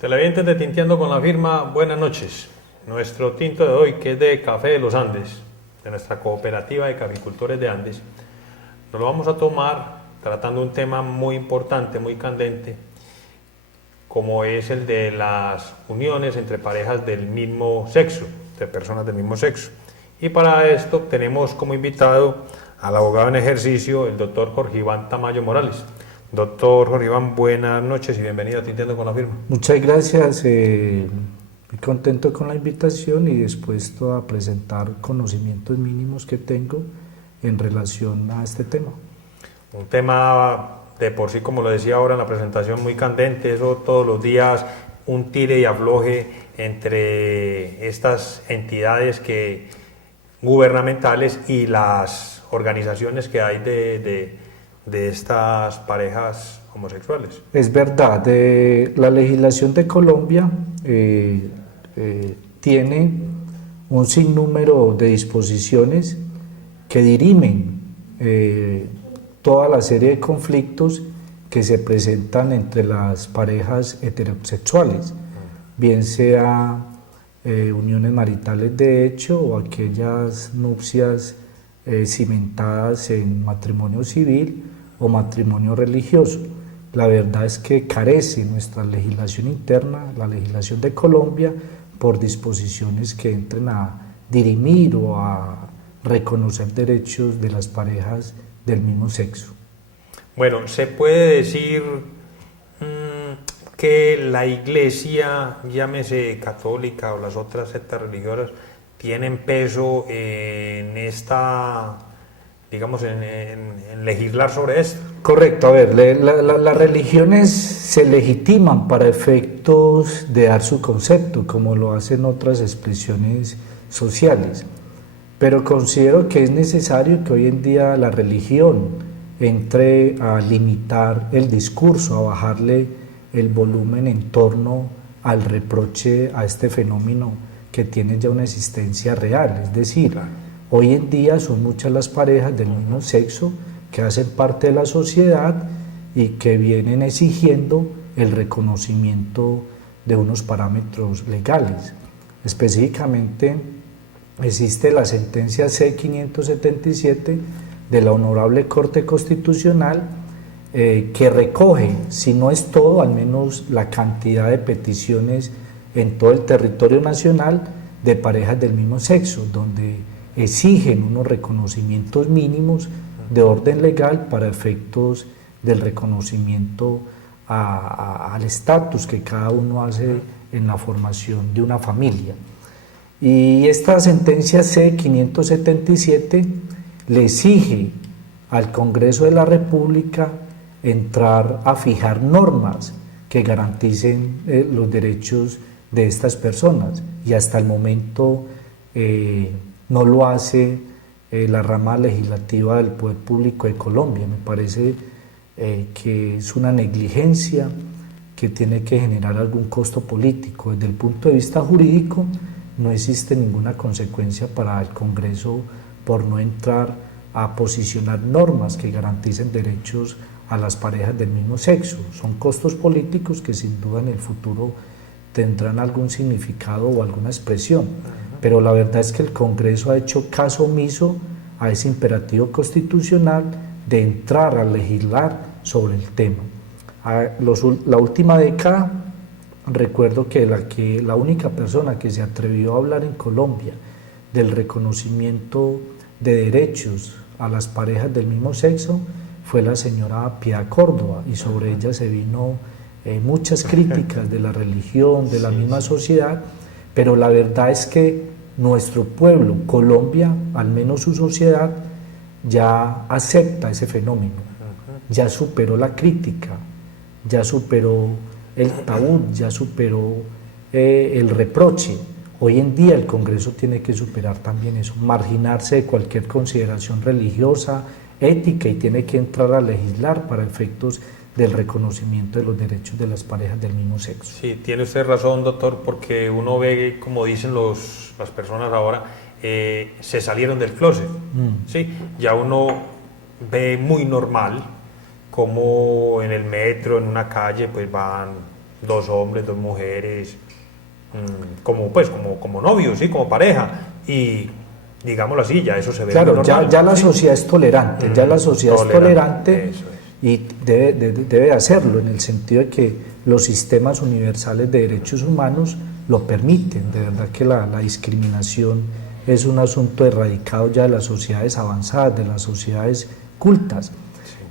Televidentes de Tinteando con la Firma, buenas noches. Nuestro tinto de hoy, que es de Café de los Andes, de nuestra cooperativa de caficultores de Andes, nos lo vamos a tomar tratando un tema muy importante, muy candente, como es el de las uniones entre parejas del mismo sexo, de personas del mismo sexo. Y para esto tenemos como invitado al abogado en ejercicio, el doctor Jorge Iván Tamayo Morales. Doctor Jorge Iván, buenas noches y bienvenido a Tinteando con la Firma. Muchas gracias, muy contento con la invitación y dispuesto a presentar conocimientos mínimos que tengo en relación a este tema. Un tema de por sí, como lo decía ahora en la presentación, muy candente, eso todos los días, un tire y afloje entre estas entidades gubernamentales y las organizaciones que hay de estas parejas homosexuales. Es verdad, la legislación de Colombia tiene un sinnúmero de disposiciones que dirimen toda la serie de conflictos que se presentan entre las parejas heterosexuales, bien sea uniones maritales de hecho o aquellas nupcias cimentadas en matrimonio civil o matrimonio religioso. La verdad es que carece nuestra legislación interna, la legislación de Colombia, por disposiciones que entren a dirimir o a reconocer derechos de las parejas del mismo sexo. Bueno, se puede decir que la Iglesia, llámese católica o las otras sectas religiosas, tienen peso en esta, digamos, en legislar sobre esto. Correcto, a ver, las religiones se legitiman para efectos de dar su concepto, como lo hacen otras expresiones sociales, pero considero que es necesario que hoy en día la religión entre a limitar el discurso, a bajarle el volumen en torno al reproche a este fenómeno que tiene ya una existencia real, es decir, hoy en día son muchas las parejas del mismo sexo que hacen parte de la sociedad y que vienen exigiendo el reconocimiento de unos parámetros legales. Específicamente existe la sentencia C-577 de la Honorable Corte Constitucional que recoge, si no es todo, al menos la cantidad de peticiones en todo el territorio nacional de parejas del mismo sexo, donde exigen unos reconocimientos mínimos de orden legal para efectos del reconocimiento al estatus que cada uno hace en la formación de una familia. Y esta sentencia C-577 le exige al Congreso de la República entrar a fijar normas que garanticen los derechos de estas personas, y hasta el momento no lo hace la rama legislativa del Poder Público de Colombia. Me parece que es una negligencia que tiene que generar algún costo político. Desde el punto de vista jurídico no existe ninguna consecuencia para el Congreso por no entrar a posicionar normas que garanticen derechos a las parejas del mismo sexo. Son costos políticos que sin duda en el futuro tendrán algún significado o alguna expresión, pero la verdad es que el Congreso ha hecho caso omiso a ese imperativo constitucional de entrar a legislar sobre el tema. La última década, recuerdo que la única persona que se atrevió a hablar en Colombia del reconocimiento de derechos a las parejas del mismo sexo fue la señora Piedad Córdoba, y sobre ella se vino muchas críticas de la religión, de la misma sociedad, pero la verdad es que nuestro pueblo, Colombia, al menos su sociedad, ya acepta ese fenómeno, ya superó la crítica, ya superó el tabú, ya superó el reproche. Hoy en día el Congreso tiene que superar también eso, marginarse de cualquier consideración religiosa, ética, y tiene que entrar a legislar para efectos del reconocimiento de los derechos de las parejas del mismo sexo. Sí, tiene usted razón, doctor, porque uno ve, como dicen las personas ahora, se salieron del closet. Sí, ya uno ve muy normal como en el metro, en una calle, pues van dos hombres, dos mujeres, como novios, ¿sí? Como pareja, y digámoslo así, ya eso se ve claro, muy normal, ya la ¿sí? sociedad es tolerante, ya la sociedad es tolerante, eso es. y debe hacerlo en el sentido de que los sistemas universales de derechos humanos lo permiten. De verdad que la discriminación es un asunto erradicado ya de las sociedades avanzadas, de las sociedades cultas. Sí.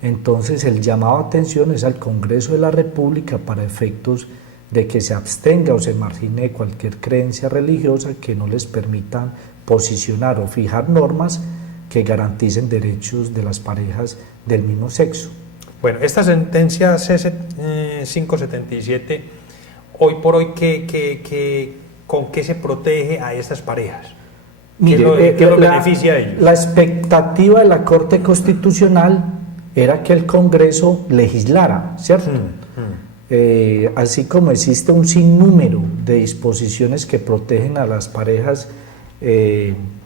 Entonces el llamado a atención es al Congreso de la República para efectos de que se abstenga o se margine de cualquier creencia religiosa que no les permitan posicionar o fijar normas que garanticen derechos de las parejas del mismo sexo. Bueno, esta sentencia C577, hoy por hoy, ¿con qué se protege a estas parejas? Mire, ¿Qué lo beneficia a ellos? La expectativa de la Corte Constitucional era que el Congreso legislara, ¿cierto? Así como existe un sinnúmero de disposiciones que protegen a las parejas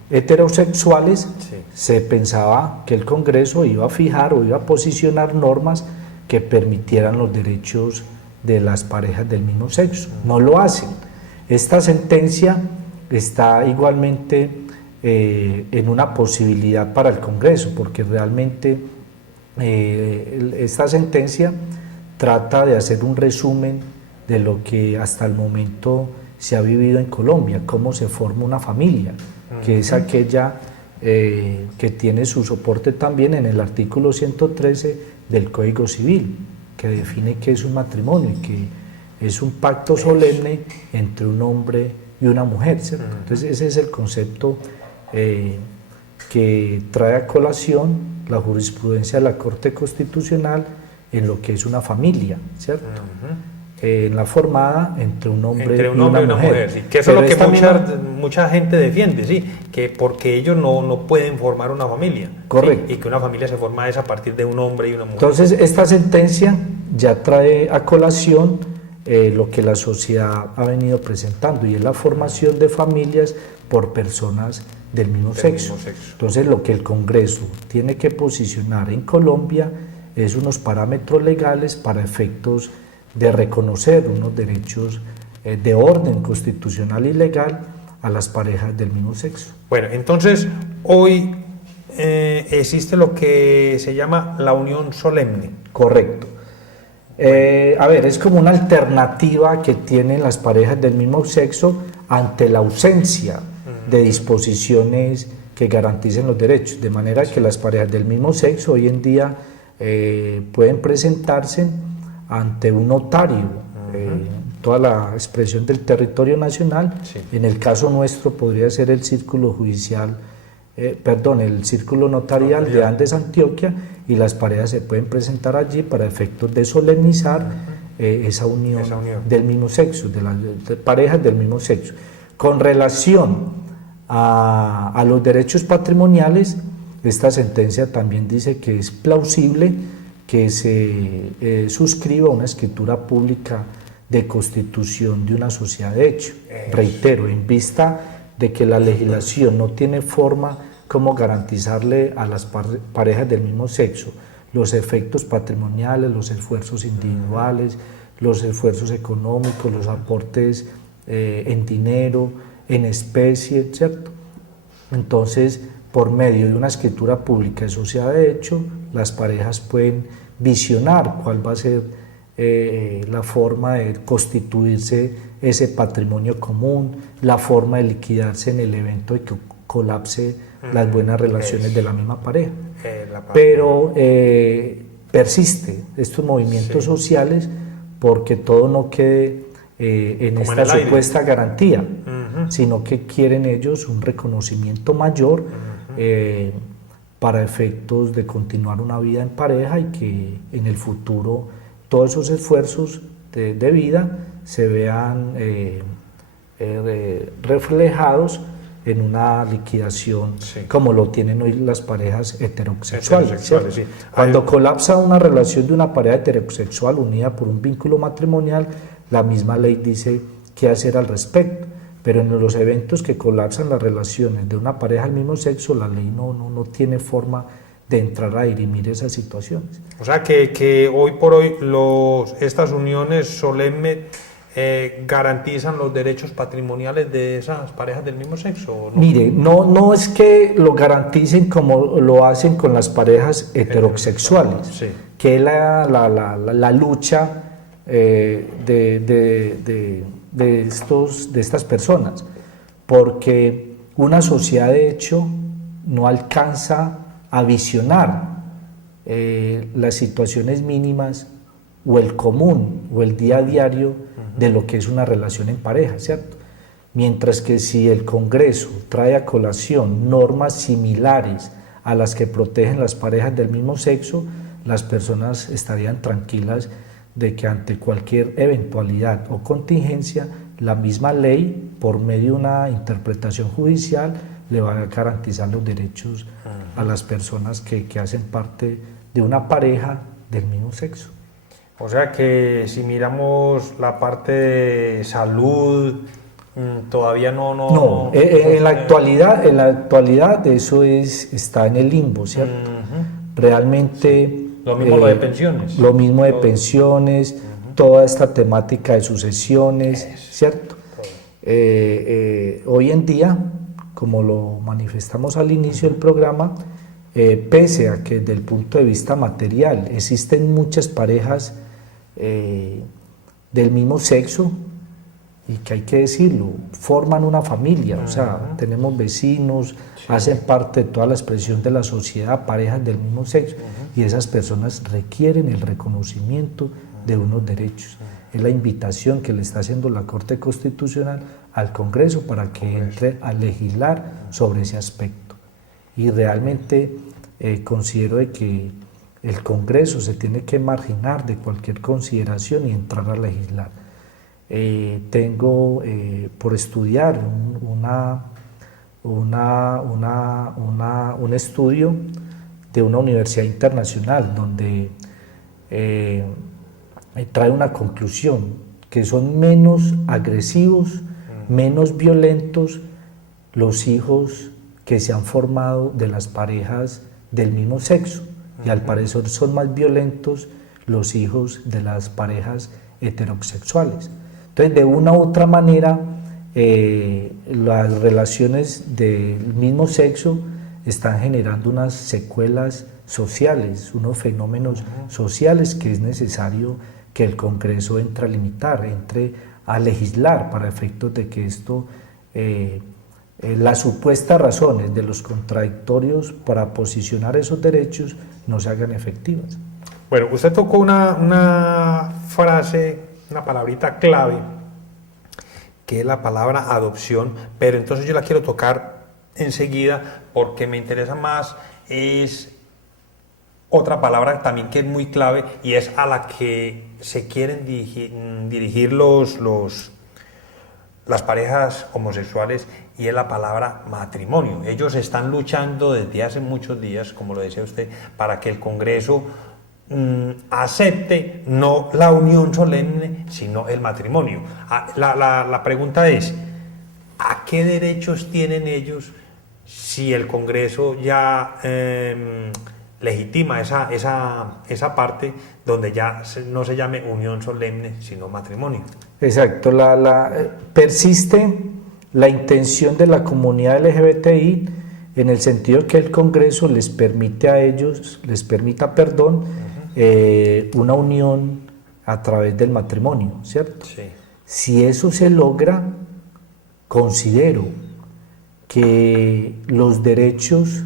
heterosexuales, sí, se pensaba que el Congreso iba a fijar o iba a posicionar normas que permitieran los derechos de las parejas del mismo sexo. No lo hacen. Esta sentencia está igualmente en una posibilidad para el Congreso, porque realmente esta sentencia trata de hacer un resumen de lo que hasta el momento se ha vivido en Colombia, cómo se forma una familia, que es aquella que tiene su soporte también en el artículo 113 del Código Civil, que define qué es un matrimonio y que es un pacto solemne entre un hombre y una mujer, ¿cierto? Entonces ese es el concepto que trae a colación la jurisprudencia de la Corte Constitucional en lo que es una familia, ¿cierto? La formada entre un hombre y una mujer. Sí. Que eso es lo que mucha gente defiende, sí, que porque ellos no pueden formar una familia. Correcto. ¿sí? Y que una familia se forma es a partir de un hombre y una mujer. Entonces, esta sentencia ya trae a colación lo que la sociedad ha venido presentando, y es la formación de familias por personas del mismo sexo. Entonces, lo que el Congreso tiene que posicionar en Colombia es unos parámetros legales para efectos de reconocer unos derechos de orden constitucional y legal a las parejas del mismo sexo. Bueno, entonces hoy existe lo que se llama la unión solemne. Correcto. A ver, es como una alternativa que tienen las parejas del mismo sexo ante la ausencia de disposiciones que garanticen los derechos, de manera que las parejas del mismo sexo hoy en día pueden presentarse ante un notario, toda la expresión del territorio nacional. Sí. En el caso nuestro podría ser el círculo judicial, el círculo notarial de Andes, Antioquia, y las parejas se pueden presentar allí para efectos de solemnizar esa unión del mismo sexo, de parejas del mismo sexo. Con relación a los derechos patrimoniales, esta sentencia también dice que es plausible que se suscriba una escritura pública de constitución de una sociedad de hecho. Reitero, en vista de que la legislación no tiene forma como garantizarle a las parejas del mismo sexo los efectos patrimoniales, los esfuerzos individuales, los esfuerzos económicos, los aportes en dinero, en especie, ¿cierto? Entonces, por medio de una escritura pública de sociedad de hecho, las parejas pueden visionar cuál va a ser la forma de constituirse ese patrimonio común, la forma de liquidarse en el evento de que colapse las buenas relaciones de la misma pareja. Pero persiste estos movimientos sociales porque todo no quede en esta supuesta garantía, sino que quieren ellos un reconocimiento mayor para efectos de continuar una vida en pareja, y que en el futuro todos esos esfuerzos de vida se vean reflejados en una liquidación, como lo tienen hoy las parejas heterosexuales. Sí. Cuando colapsa una relación de una pareja heterosexual unida por un vínculo matrimonial, la misma ley dice qué hacer al respecto, pero en los eventos que colapsan las relaciones de una pareja del mismo sexo, la ley no tiene forma de entrar a dirimir esas situaciones. O sea que hoy por hoy estas uniones solemnes garantizan los derechos patrimoniales de esas parejas del mismo sexo, ¿o no? Mire, no es que lo garanticen como lo hacen con las parejas heterosexuales, Sí. que es la lucha de estas personas, porque una sociedad de hecho no alcanza a visionar las situaciones mínimas o el común o el día a diario de lo que es una relación en pareja, ¿cierto? Mientras que si el Congreso trae a colación normas similares a las que protegen las parejas del mismo sexo, las personas estarían tranquilas de que ante cualquier eventualidad o contingencia, la misma ley, por medio de una interpretación judicial, le va a garantizar los derechos a las personas que hacen parte de una pareja del mismo sexo. O sea que si miramos la parte de salud, todavía no. En la actualidad eso está en el limbo, ¿cierto? Realmente lo mismo lo de pensiones. Lo mismo de pensiones, toda esta temática de sucesiones, ¿cierto? Hoy en día, como lo manifestamos al inicio del programa, pese a que desde el punto de vista material existen muchas parejas del mismo sexo, y que hay que decirlo, forman una familia, o sea, tenemos vecinos, hacen parte de toda la expresión de la sociedad, parejas del mismo sexo, y esas personas requieren el reconocimiento de unos derechos. Es la invitación que le está haciendo la Corte Constitucional al Congreso para que entre a legislar sobre ese aspecto. Y realmente considero de que el Congreso se tiene que marginar de cualquier consideración y entrar a legislar. Tengo por estudiar un estudio de una universidad internacional donde trae una conclusión, que son menos agresivos, menos violentos los hijos que se han formado de las parejas del mismo sexo, y al parecer son más violentos los hijos de las parejas heterosexuales. Entonces, de una u otra manera, las relaciones del mismo sexo están generando unas secuelas sociales, unos fenómenos sociales que es necesario que el Congreso entre a limitar, entre a legislar para efectos de que esto, las supuestas razones de los contradictorios para posicionar esos derechos no se hagan efectivas. Bueno, usted tocó una frase, una palabrita clave, que es la palabra adopción, pero entonces yo la quiero tocar enseguida porque me interesa más, es otra palabra también que es muy clave y es a la que se quieren dirigir las parejas homosexuales, y es la palabra matrimonio. Ellos están luchando desde hace muchos días, como lo decía usted, para que el Congreso acepte no la unión solemne, sino el matrimonio. La pregunta es, ¿a qué derechos tienen ellos si el Congreso ya legitima esa parte donde ya no se llame unión solemne, sino matrimonio? Exacto, persiste la intención de la comunidad LGBTI en el sentido que el Congreso les permita una unión a través del matrimonio, ¿cierto? Sí. Si eso se logra, considero que los derechos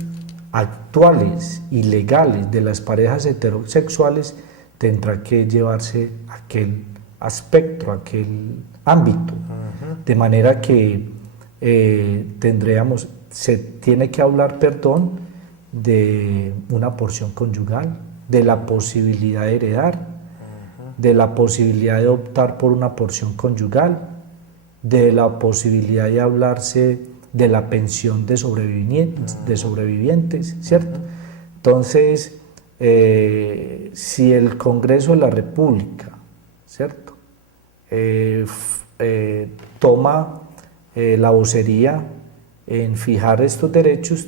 actuales y legales de las parejas heterosexuales tendrá que llevarse a aquel aspecto, a aquel ámbito, de manera que se tiene que hablar, de una porción conyugal, de la posibilidad de heredar, de la posibilidad de optar por una porción conyugal, de la posibilidad de hablarse de la pensión de sobrevivientes, ¿cierto? Entonces, si el Congreso de la República, ¿cierto?, toma la vocería en fijar estos derechos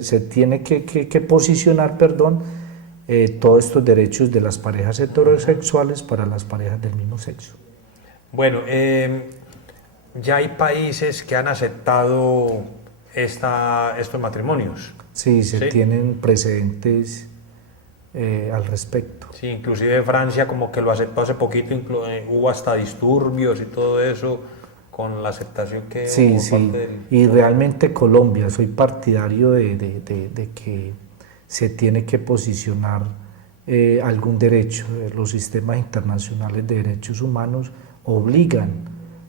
se tiene que posicionar, perdón, todos estos derechos de las parejas heterosexuales para las parejas del mismo sexo. Bueno, ya hay países que han aceptado estos matrimonios. Sí, se tienen precedentes al respecto. Sí, inclusive Francia como que lo aceptó hace poquito, hubo hasta disturbios y todo eso con la aceptación que sí, hubo sí. parte del... Y realmente Colombia, soy partidario de que se tiene que posicionar algún derecho. Los sistemas internacionales de derechos humanos obligan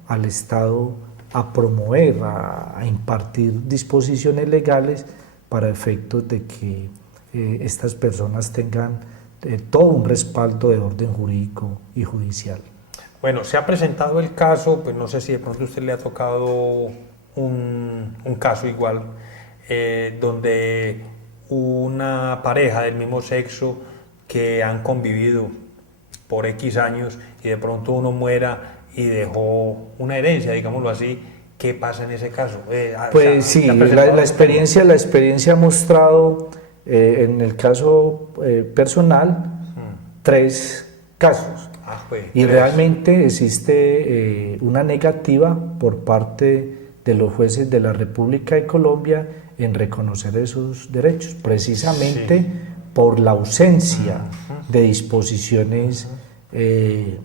al Estado a promover, a impartir disposiciones legales para efectos de que estas personas tengan todo un respaldo de orden jurídico y judicial. Bueno, se ha presentado el caso, pues no sé si de pronto a usted le ha tocado un caso igual, donde una pareja del mismo sexo que han convivido por X años y de pronto uno muera y dejó una herencia, digámoslo así. ¿Qué pasa en ese caso? Pues sí, la experiencia ha mostrado, en el caso personal, 3 casos. Y realmente existe una negativa por parte de los jueces de la República de Colombia en reconocer esos derechos, precisamente por la ausencia de disposiciones que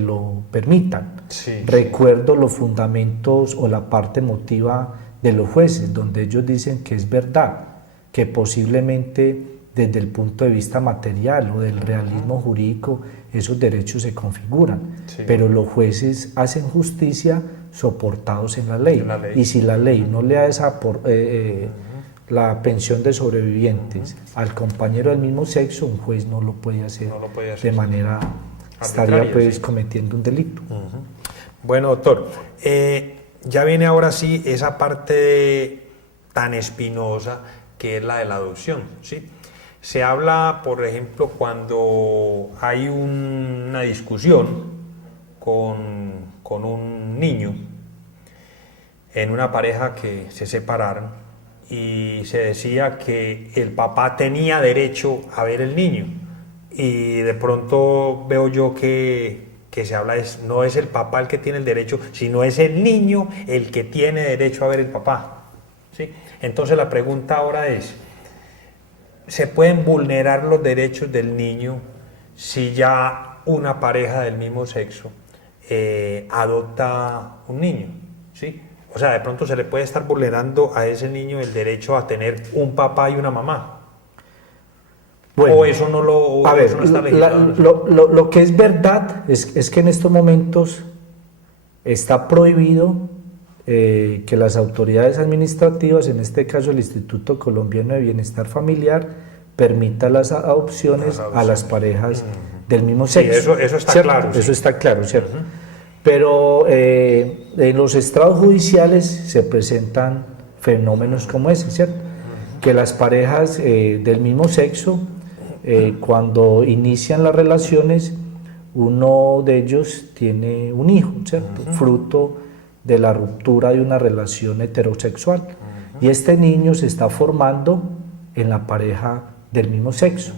lo permitan. Recuerdo los fundamentos o la parte emotiva de los jueces, donde ellos dicen que es verdad, que posiblemente desde el punto de vista material o del realismo jurídico esos derechos se configuran, pero los jueces hacen justicia soportados en la ley, y si la ley no le da la pensión de sobrevivientes al compañero del mismo sexo, un juez no lo puede hacer, de manera estaría pues cometiendo un delito. Bueno, doctor, ya viene ahora sí esa parte tan espinosa que es la de la adopción, ¿sí? Se habla, por ejemplo, cuando hay una discusión con un niño en una pareja que se separaron y se decía que el papá tenía derecho a ver el niño, y de pronto veo yo que se habla, no es el papá el que tiene el derecho, sino es el niño el que tiene derecho a ver el papá, ¿sí? Entonces la pregunta ahora es, ¿se pueden vulnerar los derechos del niño si ya una pareja del mismo sexo adopta un niño? ¿Sí? O sea, de pronto se le puede estar vulnerando a ese niño el derecho a tener un papá y una mamá. Bueno, o eso no lo eso no está legislado. Lo que es verdad es que en estos momentos está prohibido que las autoridades administrativas, en este caso el Instituto Colombiano de Bienestar Familiar, permita las adopciones a las parejas del mismo sexo. Sí, eso está ¿cierto? claro. Eso está claro, ¿cierto? Pero en los estrados judiciales se presentan fenómenos como ese, ¿cierto? Que las parejas del mismo sexo, cuando inician las relaciones, uno de ellos tiene un hijo, ¿cierto? Fruto de la ruptura de una relación heterosexual. Y este niño se está formando en la pareja del mismo sexo.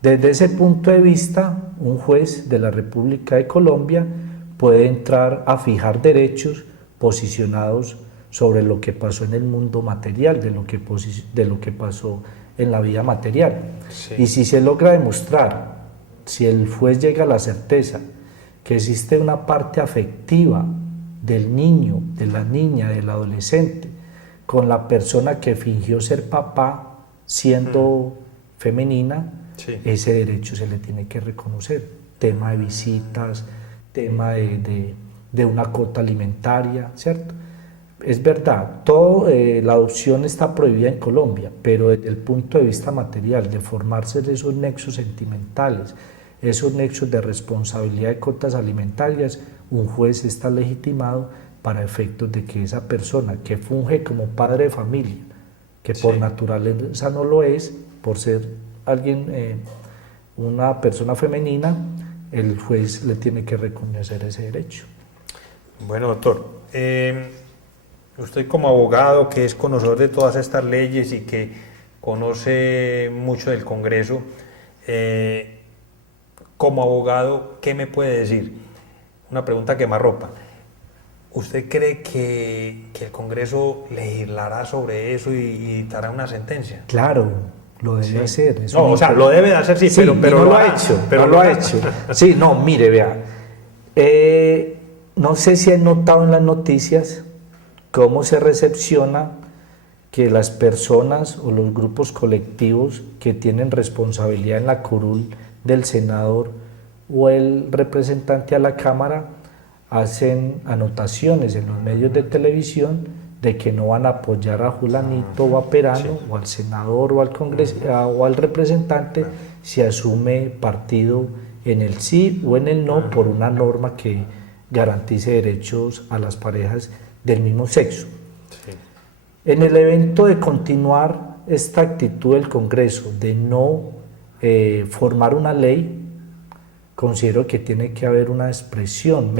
Desde ese punto de vista, un juez de la República de Colombia puede entrar a fijar derechos posicionados sobre lo que pasó en el mundo material, de lo que pasó en la vida material. Sí. Y si se logra demostrar, si el juez llega a la certeza que existe una parte afectiva del niño, de la niña, del adolescente, con la persona que fingió ser papá siendo femenina, ese derecho se le tiene que reconocer. Tema de visitas, tema de una cuota alimentaria, ¿cierto? Es verdad, la adopción está prohibida en Colombia, pero desde el punto de vista material, de formarse de esos nexos sentimentales, esos nexos de responsabilidad de cuotas alimentarias, un juez está legitimado para efectos de que esa persona que funge como padre de familia, que por naturaleza no lo es, por ser alguien, una persona femenina, el juez le tiene que reconocer ese derecho. Bueno, doctor, Usted como abogado que es conocedor de todas estas leyes y que conoce mucho del Congreso, como abogado, ¿qué me puede decir? Una pregunta quemarropa. ¿Usted cree que el Congreso legislará sobre eso y dará una sentencia? Claro, lo debe hacer. No, o sea, lo debe de hacer, sí, pero no lo ha hecho. Pero no lo ha hecho. Sí, no, mire, vea. No sé si han notado en las noticias cómo se recepciona que las personas o los grupos colectivos que tienen responsabilidad en la curul del senador o el representante a la Cámara hacen anotaciones en los medios de televisión de que no van a apoyar a Julanito o a Perano o al senador o al o al representante si asume partido en el sí o en el no por una norma que garantice derechos a las parejas del mismo sexo. En el evento de continuar esta actitud del Congreso de no formar una ley, considero que tiene que haber una expresión,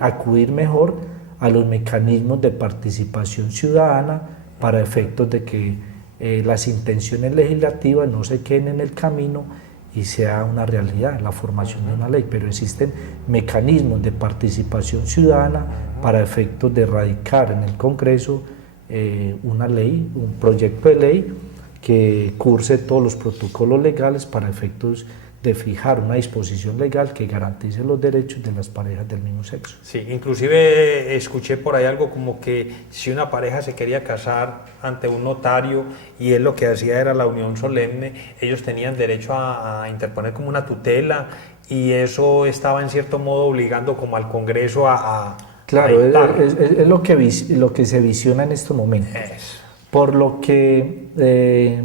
acudir mejor a los mecanismos de participación ciudadana para efectos de que las intenciones legislativas no se queden en el camino y sea una realidad la formación de una ley, pero existen mecanismos de participación ciudadana para efectos de radicar en el Congreso una ley, un proyecto de ley que curse todos los protocolos legales para efectos de fijar una disposición legal que garantice los derechos de las parejas del mismo sexo. Sí, inclusive escuché por ahí algo como que si una pareja se quería casar ante un notario y él lo que hacía era la unión solemne, ellos tenían derecho a interponer como una tutela y eso estaba en cierto modo obligando como al Congreso a claro, es lo que se visiona en estos momentos. Por lo que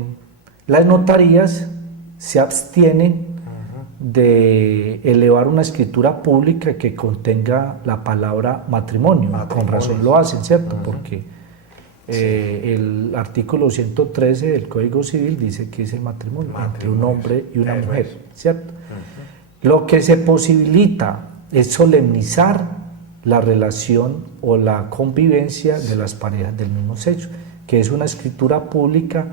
las notarías se abstienen de elevar una escritura pública que contenga la palabra matrimonio. Con razón lo hacen, ¿cierto? Porque el artículo 113 del Código Civil dice que es el matrimonio entre un hombre y una mujer, ¿cierto? Lo que se posibilita es solemnizar la relación o la convivencia de las parejas del mismo sexo, que es una escritura pública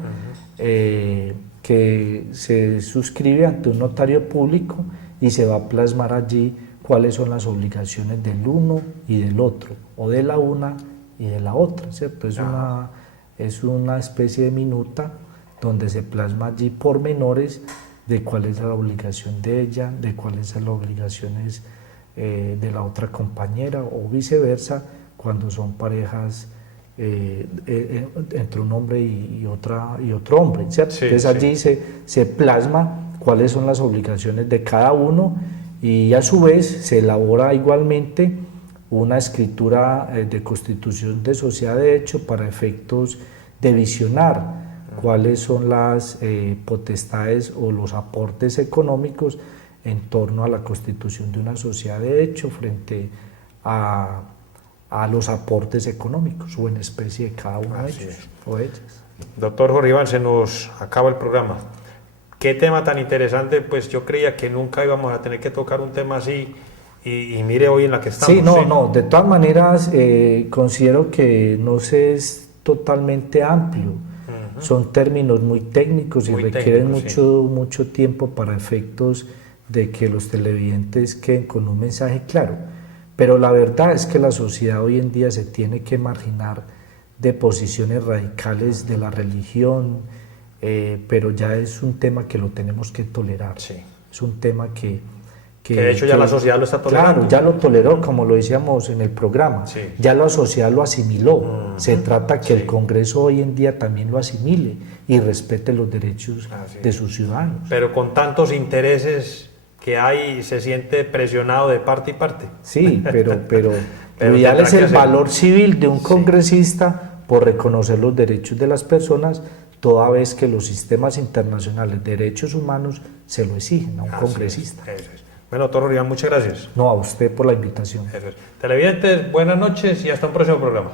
que se suscribe ante un notario público y se va a plasmar allí cuáles son las obligaciones del uno y del otro, o de la una y de la otra, ¿cierto? Es una especie de minuta donde se plasma allí pormenores de cuál es la obligación de ella, de cuáles son las obligaciones de la otra compañera o viceversa cuando son parejas entre un hombre y otro hombre, ¿cierto? Entonces allí se plasma cuáles son las obligaciones de cada uno y a su vez se elabora igualmente una escritura de constitución de sociedad de hecho para efectos de visionar cuáles son las potestades o los aportes económicos en torno a la constitución de una sociedad de hecho frente a los aportes económicos o en especie de cada uno de ellos o ellas. Doctor Jorge Iván, se nos acaba el programa. Qué tema tan interesante, pues yo creía que nunca íbamos a tener que tocar un tema así y mire hoy en la que estamos. Sí, no, de todas maneras considero que no se es totalmente amplio. Son términos muy técnicos y requieren mucho tiempo para efectos de que los televidentes queden con un mensaje claro. Pero la verdad es que la sociedad hoy en día se tiene que marginar de posiciones radicales de la religión, pero ya es un tema que lo tenemos que tolerar. Es un tema que de hecho ya la sociedad lo está tolerando. Claro, ya lo toleró, como lo decíamos en el programa. Ya la sociedad lo asimiló. Se trata que el Congreso hoy en día también lo asimile y respete los derechos de sus ciudadanos. Pero con tantos intereses que hay, se siente presionado de parte y parte. Sí, pero lo ideal es el valor civil de un congresista por reconocer los derechos de las personas, toda vez que los sistemas internacionales de derechos humanos se lo exigen a un congresista. Eso es. Bueno, doctor Urián, muchas gracias. No, a usted por la invitación. Eso es. Televidentes, buenas noches y hasta un próximo programa.